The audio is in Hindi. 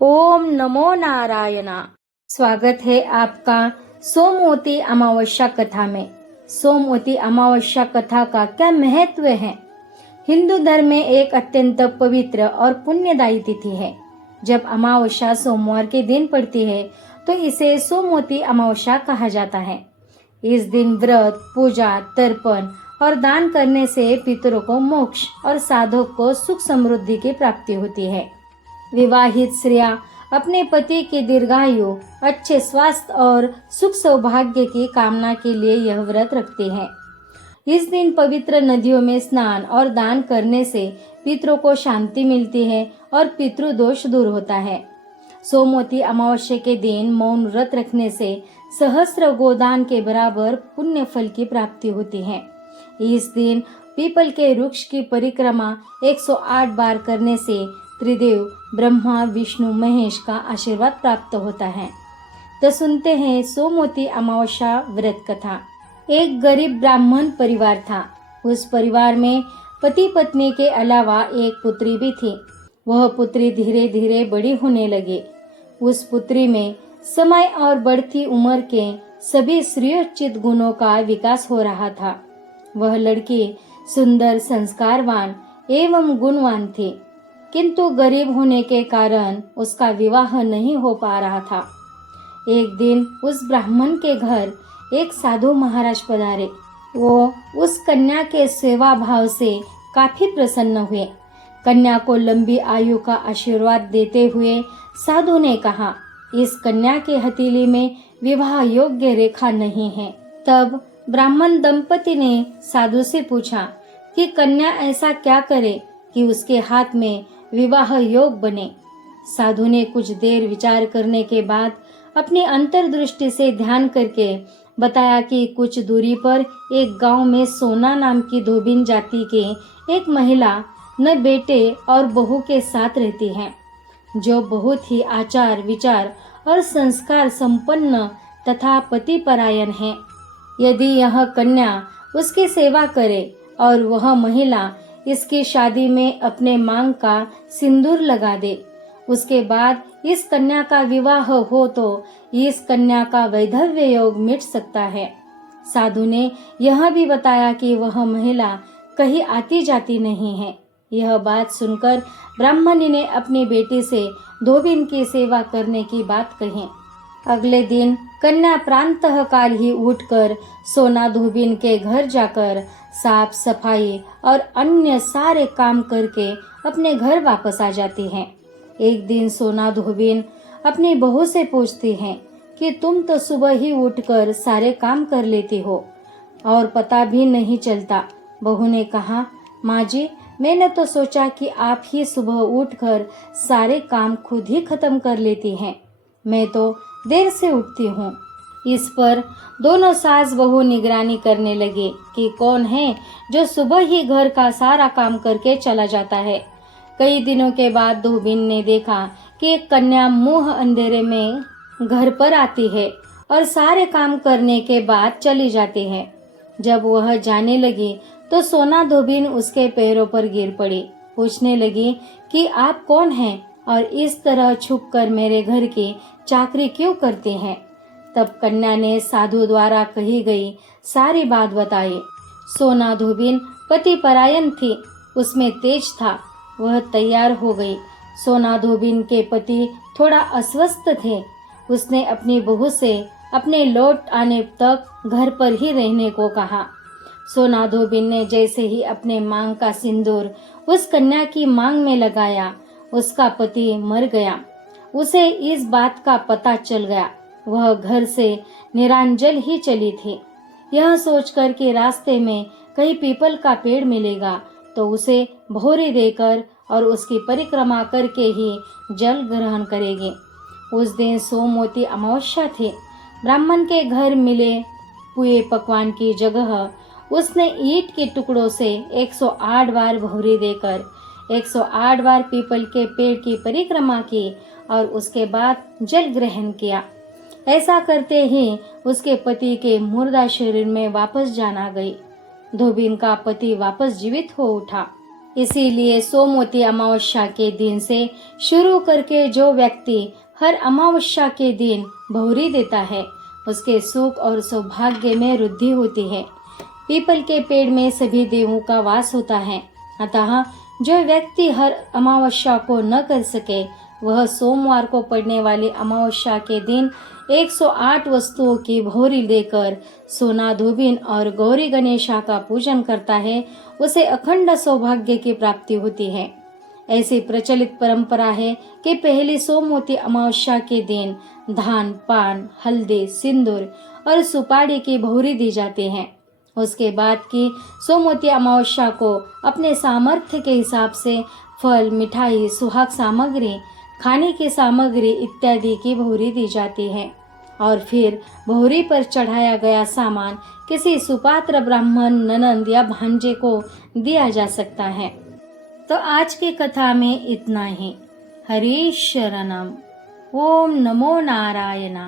ओम नमो नारायणा। स्वागत है आपका सोमवती अमावस्या कथा में। सोमवती अमावस्या कथा का क्या महत्व है? हिंदू धर्म में एक अत्यंत पवित्र और पुण्यदायी तिथि है। जब अमावस्या सोमवार के दिन पड़ती है तो इसे सोमवती अमावस्या कहा जाता है। इस दिन व्रत, पूजा, तर्पण और दान करने से पितरों को मोक्ष और साधक को सुख समृद्धि की प्राप्ति होती है। विवाहित स्त्रियां अपने पति की दीर्घायु, अच्छे स्वास्थ्य और सुख सौभाग्य की कामना के लिए यह व्रत रखती हैं। इस दिन पवित्र नदियों में स्नान और दान करने से पितरों को शांति मिलती है और पितृदोष दूर होता है। सोमवती अमावस्या के दिन मौन व्रत रखने से सहस्त्र गोदान के बराबर पुण्य फल की प्राप्ति होती है। इस दिन पीपल के वृक्ष की परिक्रमा 108 बार करने से त्रिदेव ब्रह्मा, विष्णु, महेश का आशीर्वाद प्राप्त होता है। तो सुनते हैं सोमवती अमावस्या व्रत कथा। एक गरीब ब्राह्मण परिवार था। उस परिवार में पति पत्नी के अलावा एक पुत्री भी थी। वह पुत्री धीरे धीरे बड़ी होने लगी। उस पुत्री में समय और बढ़ती उम्र के सभी श्रेयोचित गुणों का विकास हो रहा था। वह लड़की सुंदर, संस्कारवान एवं गुणवान थी, किंतु गरीब होने के कारण उसका विवाह नहीं हो पा रहा था। एक दिन उस ब्राह्मण के घर एक साधु महाराज पधारे। वो उस कन्या के सेवा भाव से काफी प्रसन्न हुए। कन्या को लंबी आयु का आशीर्वाद देते हुए साधु ने कहा, इस कन्या के हथेली में विवाह योग्य रेखा नहीं है। तब ब्राह्मण दंपति ने साधु से पूछा कि कन्या ऐसा क्या करे कि उसके हाथ में विवाह योग बने। साधु ने कुछ देर विचार करने के बाद अपनी अंतर्दृष्टि से ध्यान करके बताया कि कुछ दूरी पर एक गांव में सोना नाम की धोबिन जाति के एक महिला न बेटे और बहू के साथ रहती है, जो बहुत ही आचार विचार और संस्कार संपन्न तथा पतिपरायण है। यदि यह कन्या उसकी सेवा करे और वह महिला इसकी शादी में अपने मांग का सिंदूर लगा दे, उसके बाद इस कन्या का विवाह हो तो इस कन्या का वैधव्य योग मिट सकता है। साधु ने यह भी बताया कि वह महिला कहीं आती जाती नहीं है। यह बात सुनकर ब्राह्मणी ने अपनी बेटी से धोबिन की सेवा करने की बात कही। अगले दिन कन्या प्रातः काल ही उठकर सोना धोबिन के घर जाकर साफ सफाई और अन्य सारे काम करके अपने घर वापस आ जाती है। एक दिन सोना धोबिन अपनी बहू से पूछती है कि तुम तो सुबह ही उठकर सारे काम कर लेती हो और पता भी नहीं चलता। बहू ने कहा, माँ जी, मैंने तो सोचा कि आप ही सुबह उठकर सारे काम खुद ही खत्म कर लेती हैं। मैं तो देर से उठती हूँ। इस पर दोनों सास बहू निगरानी करने लगे कि कौन है जो सुबह ही घर का सारा काम करके चला जाता है। कई दिनों के बाद धोबिन ने देखा कि एक कन्या मुंह अंधेरे में घर पर आती है और सारे काम करने के बाद चली जाती है। जब वह जाने लगी तो सोना धोबिन उसके पैरों पर गिर पड़ी। पूछने लगी कि आप कौन हैं और इस तरह छुपकर मेरे घर की चाकरी क्यों करती हैं। तब कन्या ने साधु द्वारा कही गई सारी बात बताई। सोना धोबिन पति परायण थी, उसमें तेज था। वह तैयार हो गई। सोना धोबिन के पति थोड़ा अस्वस्थ थे। उसने अपनी बहू से अपने लौट आने तक घर पर ही रहने को कहा। सोना धोबिन ने जैसे ही अपने मांग का सिंदूर उस कन्या की मांग में लगाया, उसका पति मर गया। उसे इस बात का पता चल गया। वह घर से निरांजल ही चली थी। यह सोचकर कि रास्ते में कहीं पीपल का पेड़ मिलेगा तो उसे भोरे देकर और उसकी परिक्रमा करके ही जल ग्रहण करेगी। उस दिन सोमवती अमावस्या थी। ब्राह्मण के घर मिले पुए पकवान की जगह उसने ईंट के टुकड़ों से 108 बार भोरे देकर 108 बार पीपल के पेड़ की परिक्रमा की और उसके बाद जल ग्रहण किया। ऐसा करते ही उसके पति के मुर्दा शरीर में वापस जान आ गई। धोबिन का पति वापस जीवित हो उठा। इसीलिए सोमवती अमावस्या के दिन से शुरू करके जो व्यक्ति हर अमावस्या के दिन बहुरी देता है उसके सुख और सौभाग्य में वृद्धि होती है। पीपल के पेड़ में सभी देवों का वास होता है, अतः जो व्यक्ति हर अमावस्या को न कर सके वह सोमवार को पड़ने वाली अमावस्या के दिन 108 वस्तुओं की भौरी देकर सोना धोबिन और गौरी गणेशा का पूजन करता है, उसे अखंड सौभाग्य की प्राप्ति होती है। ऐसी प्रचलित परंपरा है कि पहली सोमवती अमावस्या के दिन धान, पान, हल्दी, सिंदूर और सुपारी की भौरी दी जाती है। उसके बाद की सोमवती अमावस्या को अपने सामर्थ्य के हिसाब से फल, मिठाई, सुहाग सामग्री, खाने की सामग्री इत्यादि की भौरी दी जाती है और फिर भौरी पर चढ़ाया गया सामान किसी सुपात्र ब्राह्मण, ननंद या भांजे को दिया जा सकता है। तो आज की कथा में इतना ही। हरि शरणम। ओम नमो नारायण।